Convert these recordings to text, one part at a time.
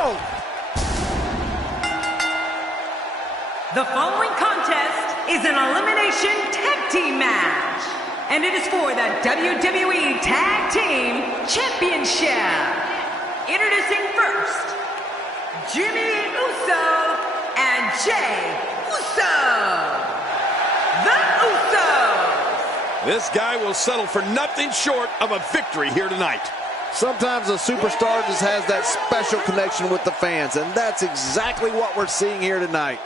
go! The following contest is an elimination tag team match, and it is for the WWE Tag Team Championship. Introducing first, Jimmy Uso and Jay Uso. The Usos. This guy will settle for nothing short of a victory here tonight. Sometimes a superstar just has that special connection with the fans, and that's exactly what we're seeing here tonight.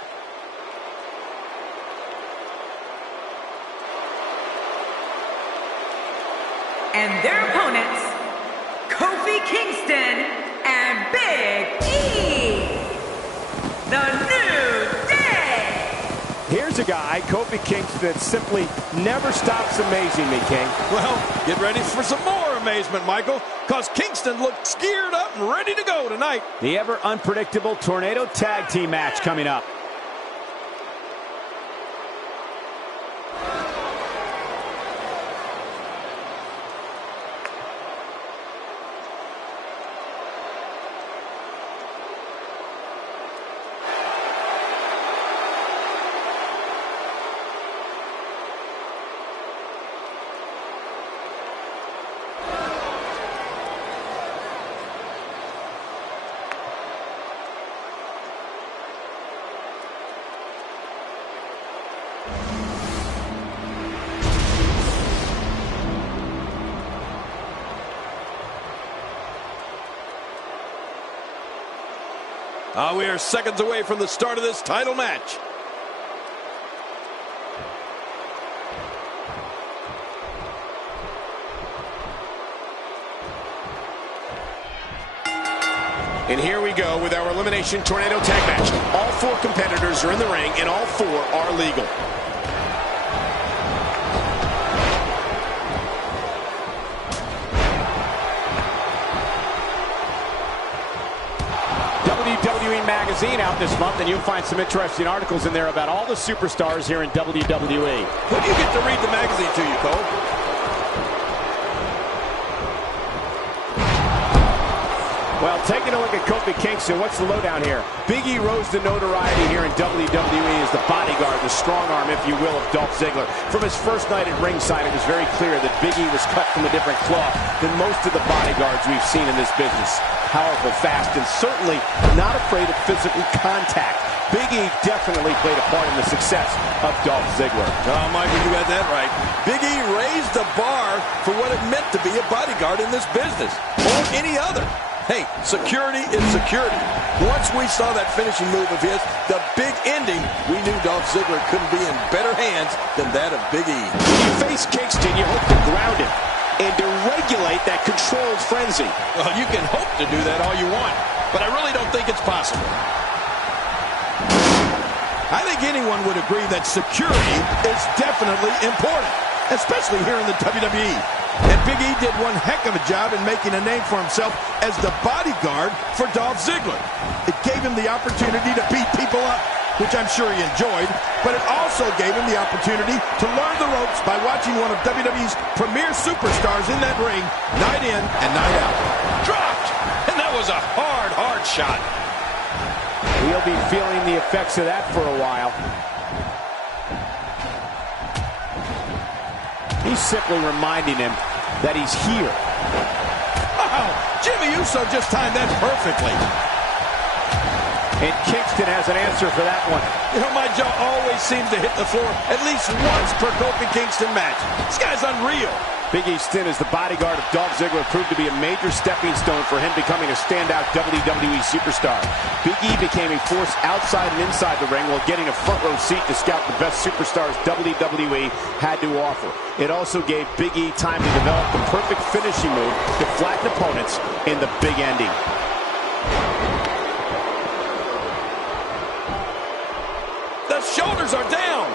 And their opponents, Kofi Kingston and Big E. The New Day. Here's a guy, Kofi Kingston, that simply never stops amazing me, King. Well, get ready for some more amazement, Michael, because Kingston looks geared up and ready to go tonight. The ever unpredictable Tornado Tag Team match coming up. We are seconds away from the start of this title match. And here we go with our Elimination Tornado Tag Match. All four competitors are in the ring, and all four are legal. WWE Magazine out this month, and you'll find some interesting articles in there about all the superstars here in WWE. Who do you get to read the magazine to you, Cole? Well, taking a look at Kofi Kingston, what's the lowdown here? Big E rose to notoriety here in WWE as the bodyguard, the strong arm, if you will, of Dolph Ziggler. From his first night at ringside, it was very clear that Big E was cut from a different cloth than most of the bodyguards we've seen in this business. Powerful, fast, and certainly not afraid of physical contact. Big E definitely played a part in the success of Dolph Ziggler. Oh, Michael, you got that right. Big E raised the bar for what it meant to be a bodyguard in this business, or any other. Hey, security is security. Once we saw that finishing move of his, the big ending, we knew Dolph Ziggler couldn't be in better hands than that of Big E. When you face Kingston, you hope to ground him and to regulate that controlled frenzy. Well, you can hope to do that all you want, but I really don't think it's possible. I think anyone would agree that security is definitely important, especially here in the WWE. And Big E did one heck of a job in making a name for himself as the bodyguard for Dolph Ziggler. It gave him the opportunity to beat people up, which I'm sure he enjoyed, but it also gave him the opportunity to learn the ropes by watching one of WWE's premier superstars in that ring, night in and night out. Dropped! And that was a hard shot. He'll be feeling the effects of that for a while. He's simply reminding him that he's here. Wow! Jimmy Uso just timed that perfectly. And Kingston has an answer for that one. You know, my jaw always seems to hit the floor at least once per Kofi Kingston match. This guy's unreal. Big E's stint as the bodyguard of Dolph Ziggler proved to be a major stepping stone for him becoming a standout WWE superstar. Big E became a force outside and inside the ring while getting a front row seat to scout the best superstars WWE had to offer. It also gave Big E time to develop the perfect finishing move to flatten opponents in the big ending. The shoulders are down.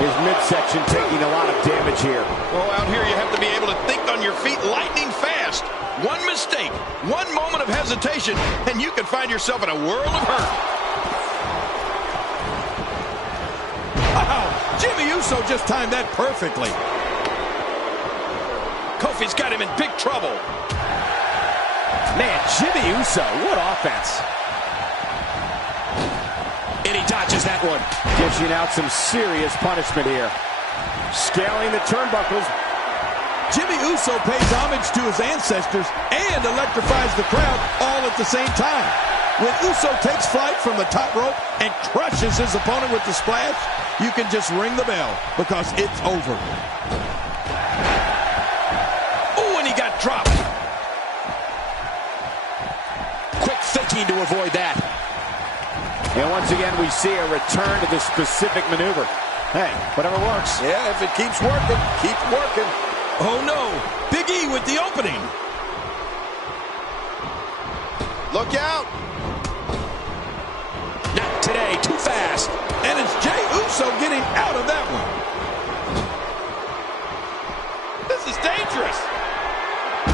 His midsection taking a lot of damage here. Oh, out here you have to be able to think on your feet lightning fast. One mistake, one moment of hesitation, and you can find yourself in a world of hurt. Wow, Jimmy Uso just timed that perfectly. Kofi's got him in big trouble. Man, Jimmy Uso, what offense. And he dodges that one. Dishing out some serious punishment here. Scaling the turnbuckles. Jimmy Uso pays homage to his ancestors and electrifies the crowd all at the same time. When Uso takes flight from the top rope and crushes his opponent with the splash, you can just ring the bell because it's over. Oh, and he got dropped. Quick thinking to avoid that. And once again, we see a return to this specific maneuver. Hey, whatever works. Yeah, if it keeps working, keep working. Oh no, Big E with the opening. Look out. Not today, too fast. And it's Jey Uso getting out of that one. This is dangerous.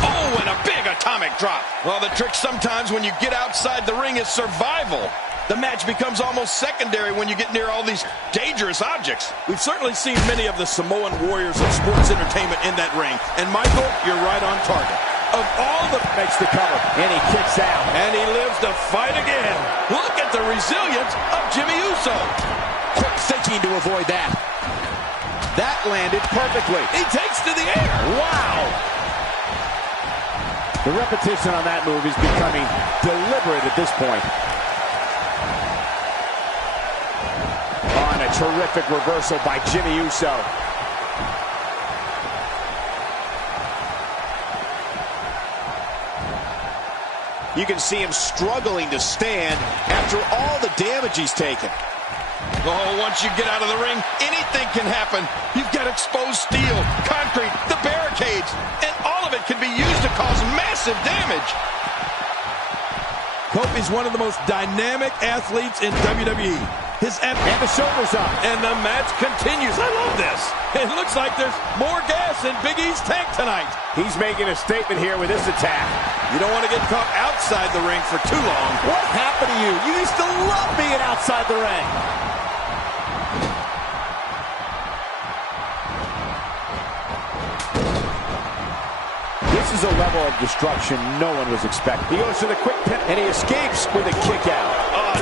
Oh, and a big atomic drop. Well, the trick sometimes when you get outside the ring is survival. The match becomes almost secondary when you get near all these dangerous objects. We've certainly seen many of the Samoan warriors of sports entertainment in that ring. And Michael, you're right on target. Of all the... Makes the cover, and he kicks out. And he lives to fight again. Look at the resilience of Jimmy Uso. Quick thinking to avoid that. That landed perfectly. He takes to the air. Wow! The repetition on that move is becoming deliberate at this point. On a terrific reversal by Jimmy Uso. You can see him struggling to stand after all the damage he's taken. Oh, once you get out of the ring, anything can happen. You've got exposed steel, concrete, the barricades, and all of it can be used to cause massive damage. Kofi's one of the most dynamic athletes in WWE. And the shoulders up. And the match continues. I love this. It looks like there's more gas in Big E's tank tonight. He's making a statement here with this attack. You don't want to get caught outside the ring for too long. What happened to you? You used to love being outside the ring. This is a level of destruction no one was expecting. He goes to the quick pin, and he escapes with a kick out.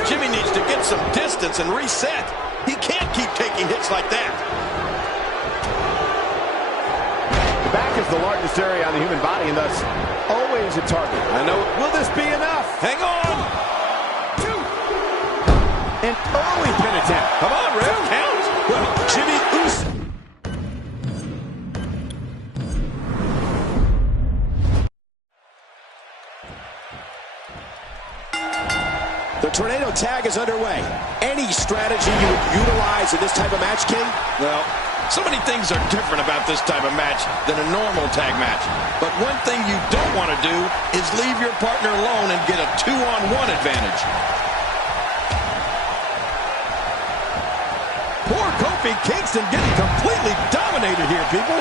Jimmy needs to get some distance and reset. He can't keep taking hits like that. The back is the largest area on the human body, and thus always a target. I know. Will this be enough? Hang on. An early pin attempt. Come on, Ref. Count. Well, Jimmy Uso. The tornado tag is underway. Any strategy you would utilize in this type of match, King? Well, so many things are different about this type of match than a normal tag match. But one thing you don't want to do is leave your partner alone and get a 2-on-1 advantage. Poor Kofi Kingston getting completely dominated here, people.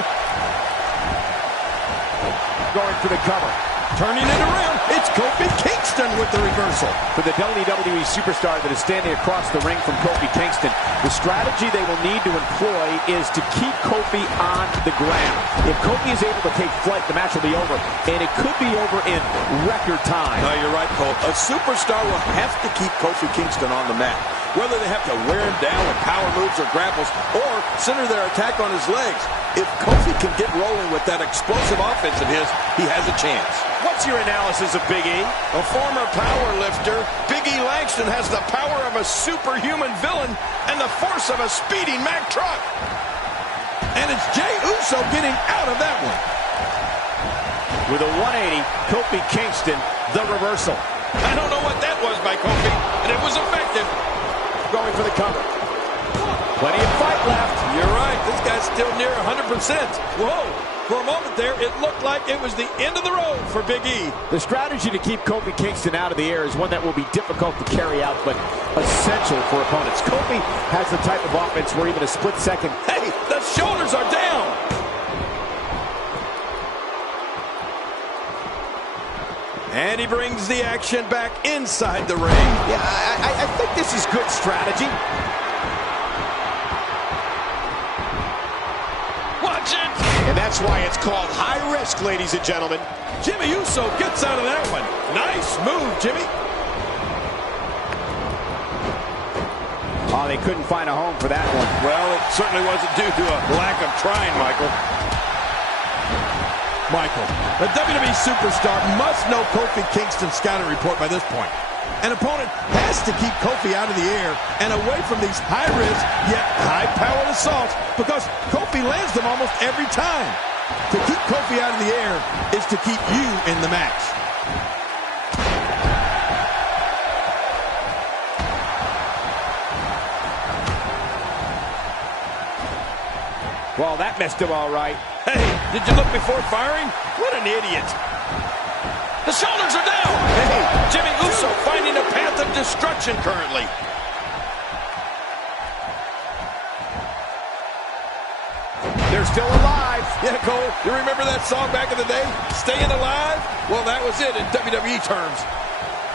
Going for the cover. Turning it around, it's Kofi Kingston with the reversal. For the WWE superstar that is standing across the ring from Kofi Kingston, the strategy they will need to employ is to keep Kofi on the ground. If Kofi is able to take flight, the match will be over, and it could be over in record time. No, you're right, Cole. A superstar will have to keep Kofi Kingston on the mat. Whether they have to wear him down with power moves or grapples, or center their attack on his legs. If Kofi can get rolling with that explosive offense of his, he has a chance. What's your analysis of Big E? A former power lifter, Big E Langston has the power of a superhuman villain and the force of a speeding Mack truck. And it's Jey Uso getting out of that one. With a 180, Kofi Kingston, the reversal. I don't know what that was by Kofi, but it was effective. Going for the cover. Plenty of fight left. You're right. This guy's still near 100%. Whoa. For a moment there, it looked like it was the end of the road for Big E. The strategy to keep Kofi Kingston out of the air is one that will be difficult to carry out, but essential for opponents. Kofi has the type of offense where even a split second. Hey, the shoulders are down. And he brings the action back inside the ring. Yeah, I think this is good strategy. Watch it. And that's why it's called high risk, ladies and gentlemen. Jimmy Uso gets out of that one. Jimmy? Oh, they couldn't find a home for that one. Well, it certainly wasn't due to a lack of trying, Michael. The WWE superstar must know Kofi Kingston's scouting report by this point. An opponent has to keep Kofi out of the air and away from these high-risk yet high-powered assaults because Kofi lands them almost every time. To keep Kofi out of the air is to keep you in the match. Well, that messed him all right. Hey, did you look before firing? What an idiot. The shoulders are down. Hey, Jimmy Uso finding a path of destruction currently. They're still alive. Yeah, Cole, you remember that song back in the day? Staying Alive? Well, that was it in WWE terms.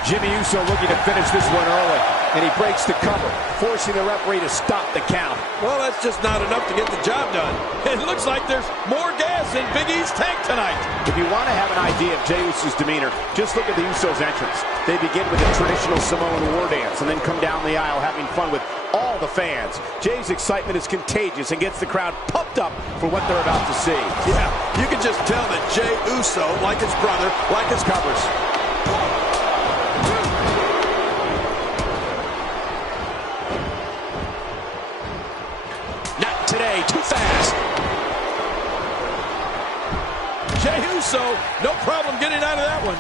Jimmy Uso looking to finish this one early, and he breaks the cover, forcing the referee to stop the count. Well, that's just not enough to get the job done. It looks like there's more gas in Big E's tank tonight. If you want to have an idea of Jey Uso's demeanor, just look at the Usos' entrance. They begin with a traditional Samoan war dance and then come down the aisle having fun with all the fans. Jey's excitement is contagious and gets the crowd pumped up for what they're about to see. Yeah, you can just tell that Jey Uso, like his brother, like his covers. Today, too fast. Jey Uso, no problem getting out of that one.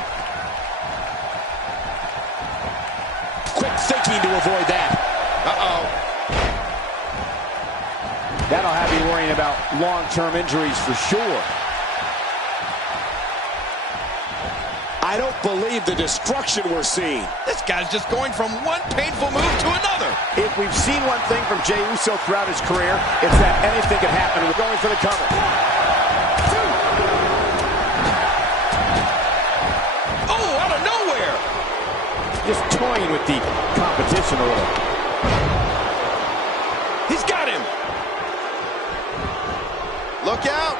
Quick thinking to avoid that. Uh-oh. That'll have you worrying about long-term injuries for sure. I don't believe the destruction we're seeing. This guy's just going from one painful move to another. If we've seen one thing from Jey Uso throughout his career, it's that anything can happen. We're going for the cover. Oh, out of nowhere. Just toying with the competition a little. He's got him. Look out.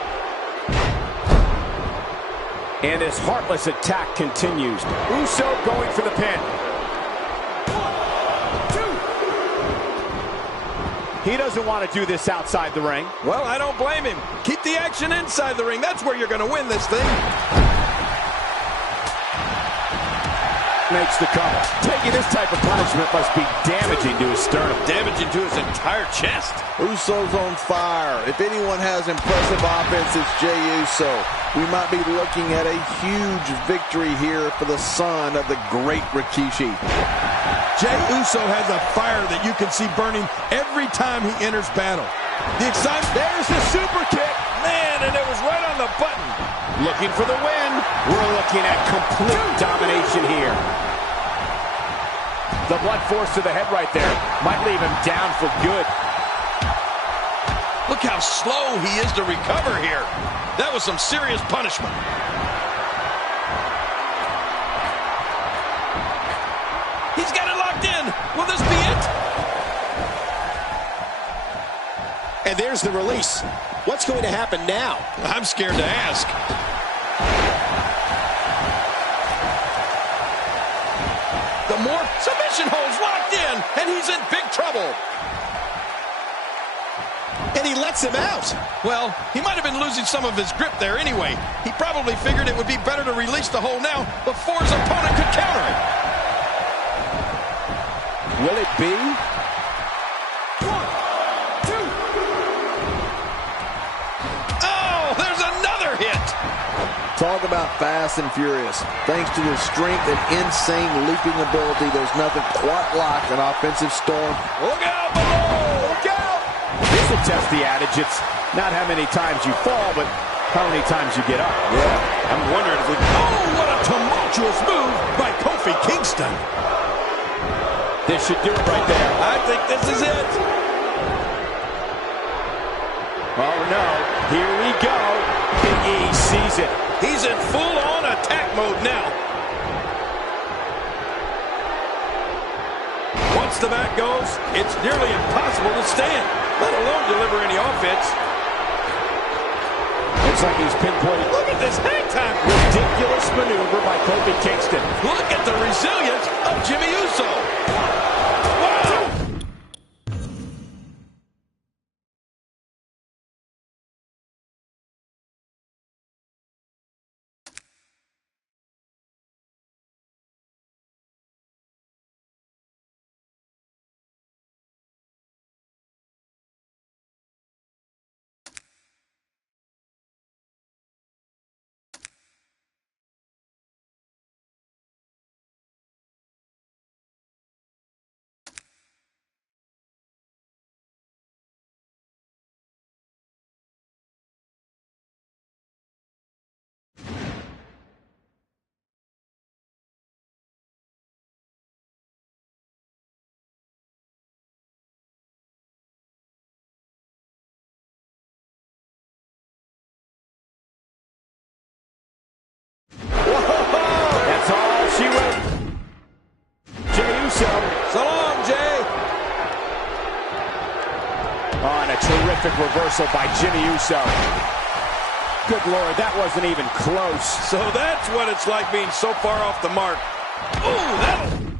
And this heartless attack continues. Uso going for the pin. 1, 2. He doesn't want to do this outside the ring. Well, I don't blame him. Keep the action inside the ring. That's where you're going to win this thing. Makes the cover. Taking this type of punishment must be damaging to his sternum. Damaging to his entire chest. Uso's on fire. If anyone has impressive offense, it's Jey Uso. We might be looking at a huge victory here for the son of the great Rikishi. Jey Uso has a fire that you can see burning every time he enters battle. The excitement, there's the super kick. Man, and it was right on the button. Looking for the win. We're looking at complete domination here. The blood force to the head right there might leave him down for good. Look how slow he is to recover here. That was some serious punishment. He's got it locked in. Will this be it? And there's the release. What's going to happen now? I'm scared to ask. The more submission holds locked in, and he's in big trouble. And he lets him out. Well, he might have been losing some of his grip there anyway. He probably figured it would be better to release the hold now before his opponent could counter it. Will it be? 1, 2. Oh, there's another hit. Talk about fast and furious. Thanks to the strength and insane leaping ability, there's nothing quite like an offensive storm. Look out below! Look out! This will test the adage. It's not how many times you fall, but how many times you get up. Yeah, I'm wondering if we... Oh, what a tumultuous move by Kofi Kingston. This should do it right there. I think this is it. Oh, no. Here we go. Big E sees it. He's in full-on attack mode now. Once the back goes, it's nearly impossible to stand, let alone deliver any offense. Looks like he's pinpointing. Look at this hang time. Ridiculous maneuver by Kofi Kingston. Look at the resilience Jimmy Uso. Wow. That's all she wrote. Jey Uso. So long, Jay. Oh, and a terrific reversal by Jimmy Uso. Good Lord, that wasn't even close. So that's what it's like being so far off the mark. Ooh, that'll...